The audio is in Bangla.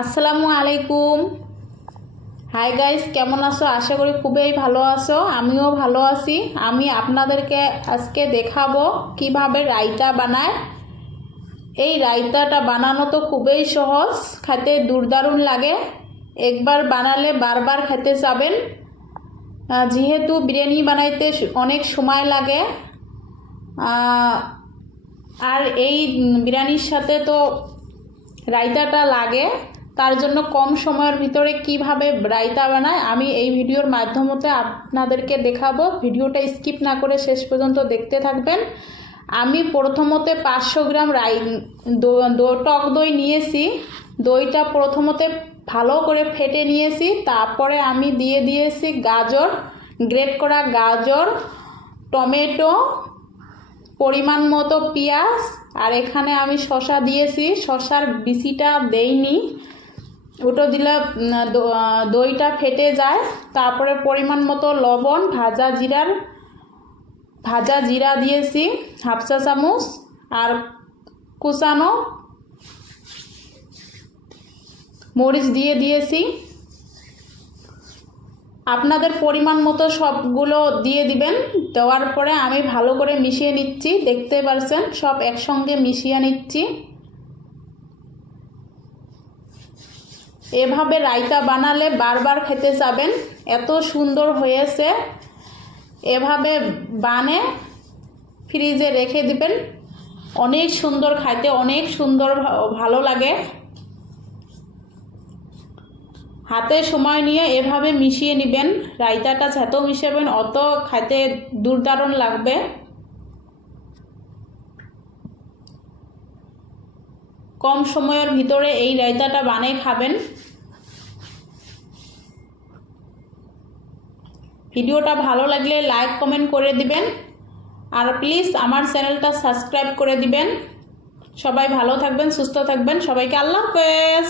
আসসালামু আলাইকুম। হাই গাইস, কেমন আছো? আশা করি খুবই ভালো আছো। আমিও ভালো আছি। আমি আপনাদেরকে আজকে দেখাবো কিভাবে রায়তা বানায়। এই রায়তাটা বানানো তো খুবই সহজ, খেতে দুর্দারুণ লাগে। একবার বানালে বারবার খেতে যাবেন। যেহেতু বিরিয়ানি বানাইতে অনেক সময় লাগে, আর এই বিরিয়ানির সাথে তো রায়তাটা লাগে, তার জন্য কম সময়ের ভিতরে কিভাবে রায়তা বানায় আমি এই ভিডিওর মাধ্যমে আপনাদেরকে দেখাবো। ভিডিওটা স্কিপ না করে শেষ পর্যন্ত দেখতে থাকবেন। আমি প্রথমতে 500 গ্রাম টক দই নিয়েছি। দইটা প্রথমতে ভালো করে ফেটে নিয়েছি। তারপরে আমি দিয়ে দিয়েছি গাজর, গ্রেট করা গাজর, টমেটো, পরিমাণ মতো পেঁয়াজ, আর এখানে আমি শসা দিয়েছি। শসার বিচিটা দেইনি, ওটা দিলে দইটা ফেটে যায়। তারপরে পরিমাণ মতো লবণ, ভাজা জিরা দিয়েছি হাফ চা চামচ, আর কুচানো মরিচ দিয়েছি। আপনাদের পরিমাণ মতো সবগুলো দিয়ে দিবেন। দেওয়ার পরে আমি ভালো করে মিশিয়ে নিচ্ছি। দেখতে পাচ্ছেন সব একসঙ্গে মিশিয়ে নিচ্ছি। এভাবে রায়তা বানালে বারবার খেতে যাবেন, এত সুন্দর হয়েছে। এভাবে বানে ফ্রিজে রেখে দিবেন, অনেক সুন্দর খাইতে, অনেক সুন্দর ভালো লাগে। হাতে সময় নিয়ে এভাবে মিশিয়ে নেবেন। রায়তাটা যত মিশাবেন অত খাইতে দুর্দারুণ লাগবে। কম সময়ের ভিতরে এই রায়তাটা বানিয়ে খাবেন। ভিডিওটা ভালো লাগলে লাইক কমেন্ট করে দিবেন, আর প্লিজ আমার চ্যানেলটা সাবস্ক্রাইব করে দিবেন। সবাই ভালো থাকবেন, সুস্থ থাকবেন। সবাইকে আল্লাহ হাফেজ।